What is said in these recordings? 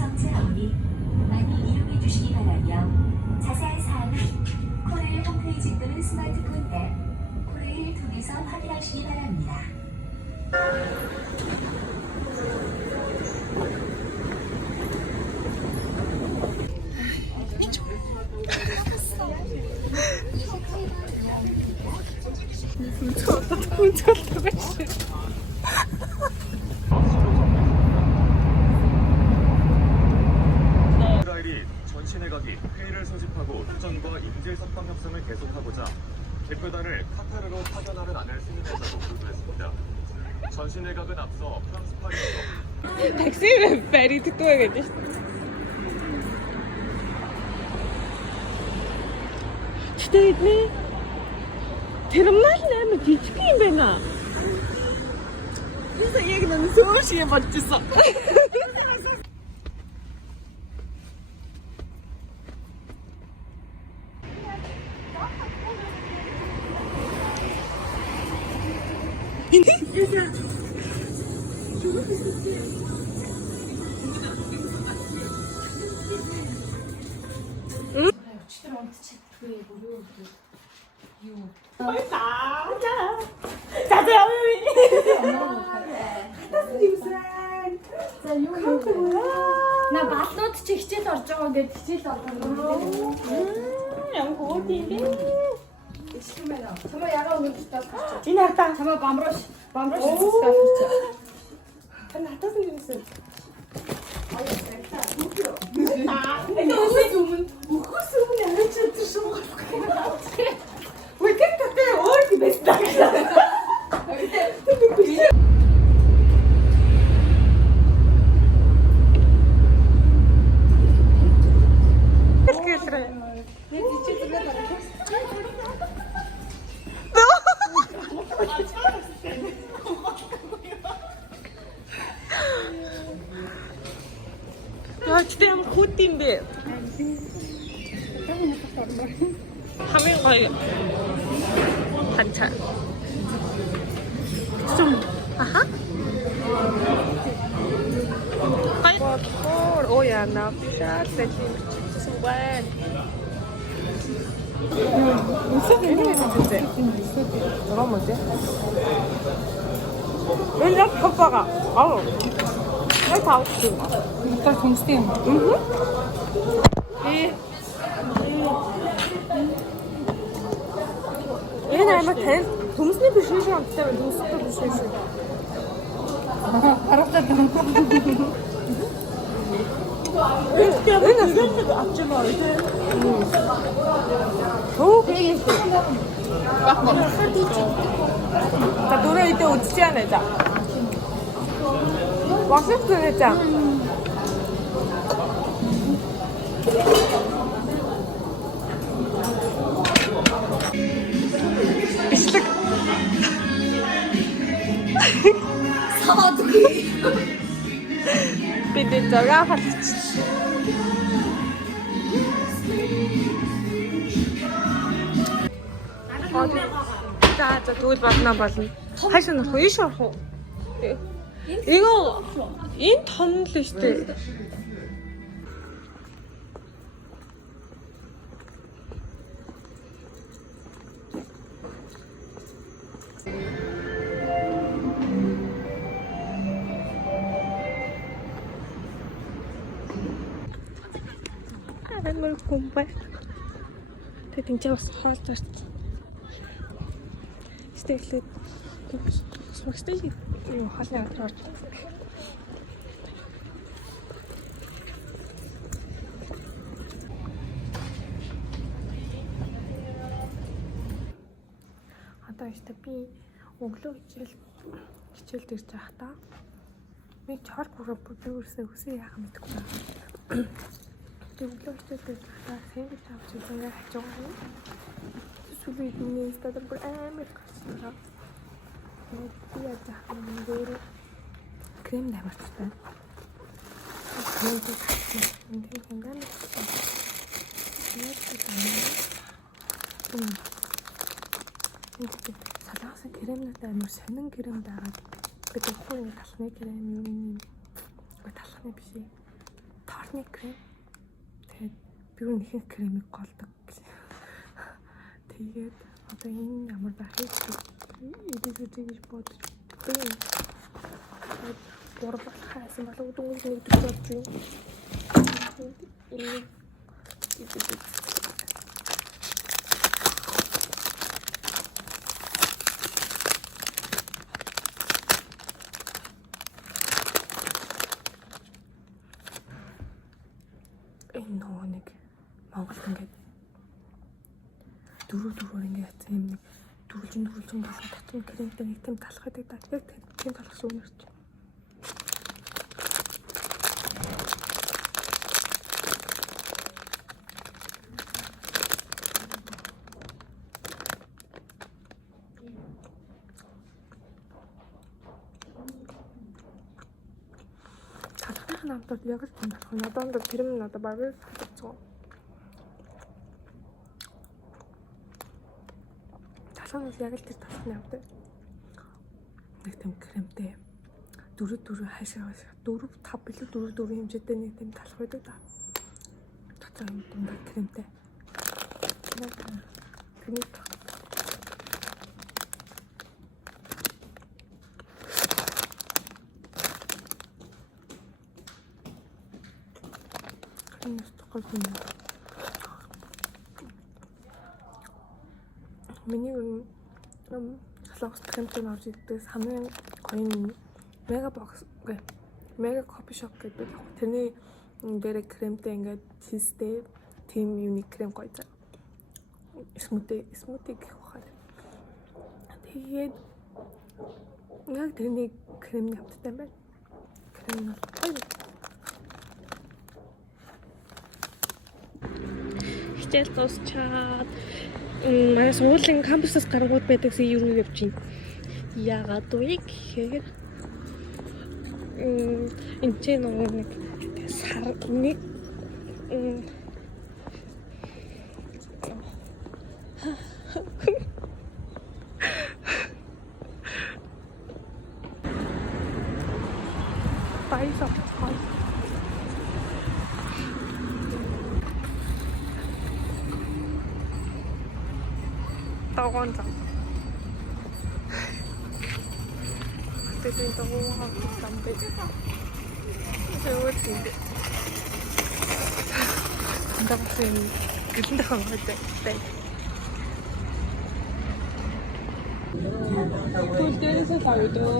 정차하오니 많이 이용해 주시기 바라며 자세한 사항은 코레일 홈페이지 또는 스마트폰 앱 코레일 통해서 확인하시기 바랍니다. 이스라엘이 전시내각이 회의를 소집하고 휴전과 인질 석방 협상을 계속하고자 개표단을 카타르로 파견하는 안을 승인해서 보도했습니다. 전시내각은 앞서 프랑스 파리에서 Taksiyle beri tuttuğa gelir. Çıtaydı ne? Terimler ne mi? Küçükeyim ben ha. Bize yegnen soğuşuya baktısa. На батнууд ч хичээл орж байгаа гэдэг хичээл ордог юм. Ямар хөөртэй юм бэ? Ишгүй мэн. Чамаа ягаа өнөдөртөө гарч. Энэ хата. Чамаа бамрууш хэсгээс гарч. Хэн хатаас нь юусэн? Өхөөс өмнө авч чадчих шүү. Weekend гэдэг өөр юм байна. Яачтай юм хүүт юм бэ? Хамгийн гоё. Ханчаа. Аха. Ой, яна пишат таким суган. Нормально. Энэ папага. Аа. Ай таавч. Тэр хүнстэй юм. Энэ амар тань төмсний биш шүү амттай байна. Төмстэй биш шүү. Харагдаад байна. Энэ асуулт авчмаа үү? Оо, тийм. Та дөрөв идэ үзчихяа нэ за. Вашингтон нэ за. Ишлэг. Саадгүй. Бид энэ зураг халчихсан. За тэгвэл болно. Хайшаа нөх ийш орох уу? Энэ том л шүү дээ. Арай kumpa. Тэг тэнцээ бас хоол зарц. Стеклэд. Согстой юу хоолны орж. Одоо ихтэй би өглөө хичээл дэрж явах та. Би чор бүрээ бүрээсээ үсээ яах мэдэхгүй байна. Өглөө хичээл дэрж явах та сэндвич авч ирсэн хажуугаар нь. Сүүлийн миний стадер бүр амар гацсан. Би яаж яах юм бэ? Крем намарчтай. Крем дээр энэ хэмдэн салаасан кремнүүд амар сонин крем дагаад бид уухгүй талхны крем юм талхны биш Торны крем. Тэгээд би үнэхээр кремийг голдог. Тэгээд одоо энэ ямар байх вэ? Идэж гэж бодож байна. Гурав хаясан болов уу нэг бодож байна. Энэ нөгөө нэг Монголд ингээд дөрөв ингээд тийм нэг дөрвөлжин болох татвар кремтэй нэг тийм талах байдаг да. Яг тийм талах шүү нэрч. Талахын намтад яг л тийм талах. Надад тэр юм надад багы санагдсан. Талах нь яг л тэр талахны намтад. Нэг тийм кремтэй. Дөрөв хаашаа 4-5 билүү 4 хэмжээтэй нэг тийм талах байдаг да. Дотор юм дундаа кремтэй. Крем. Миний солонгос кремтэй авч иддээс хамгийн гоё нь мега бокс гэ мега кофе шоп гэдэг. Тэрний дээр кремтэй ингээд чизтэй тийм юуник крем гоё заа. Смути гэх ухаар. Тэгээд яг тэрний крем навттай байна. Крем нь гоё. Хичээл дуусчаад манай сургуулийн кампусаас гаргууд байдаг гэсэн юу явж байна. Яагаад вэ гэхээр энэ ч нэг сар нэг баясаа Тагон зам. Тэгээд тагон замбай. Зөвхөн дагсан гэлэн хон байдаг. Түлдээс лавдоо.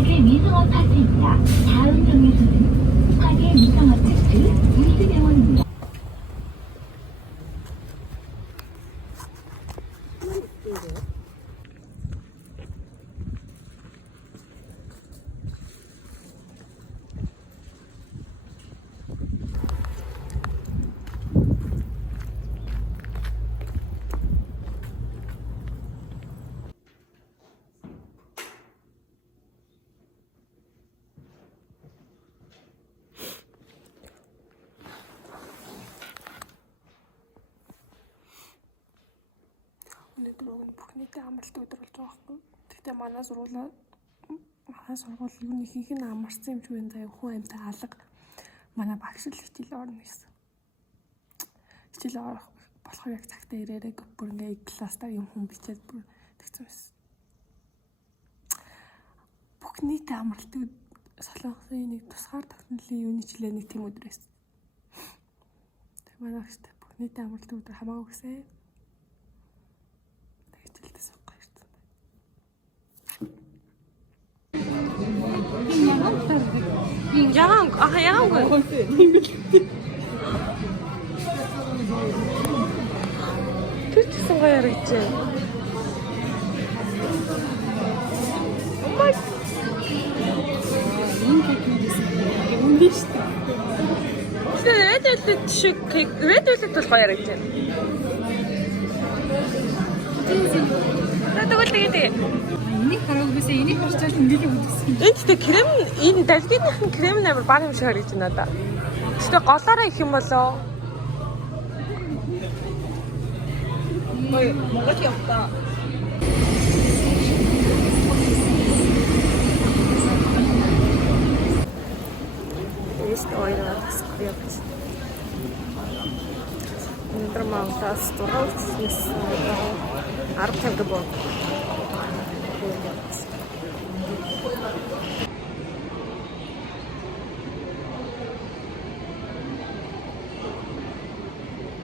하계 미성어 파트입니다. 다음 정류소는 하계 미성어 특수 일수병원입니다. Өнөөдөр бүх нийтийн амралт өдөр болж байгаа байхгүй. Тэгтээ манай сургууль юуны хийх нь амарсан юм шиг байна заяа хүн амьтаа алга. Манай багш л хичээл орно гэсэн. Хичээл орох болохоор яг цагтаа ирээрээ бүр ингээ класстаа юм хүн бичээд бүр тэгсэн байсан. Бүх нийтийн амралт солонгосын нэг тусгаар тогтнолын юуны хичээлээ нэг тийм өдрөөс. Тэг манай багштай Нийт амралт өдөр хамаагүй гэсэн. Тэгэлтээс авахгүй шүү дээ. Яагаад тэр чисэн гоё яригчээ. Red velvet шиг red velvet бол гоё яригчээ. Тэгвэл тэгээд Энийг хараагүйсээ энийг харчаад нэлээд үдсэн. энэ крем энэ далгийнхын крем амар баг юм шиг харагдаж байна да. Гэхдээ голоороо их юм болоо. Монгол явтаа. Есть ойлоо скрепт. Өнөөдөр Монголоос дургуйс 10 төгрөг.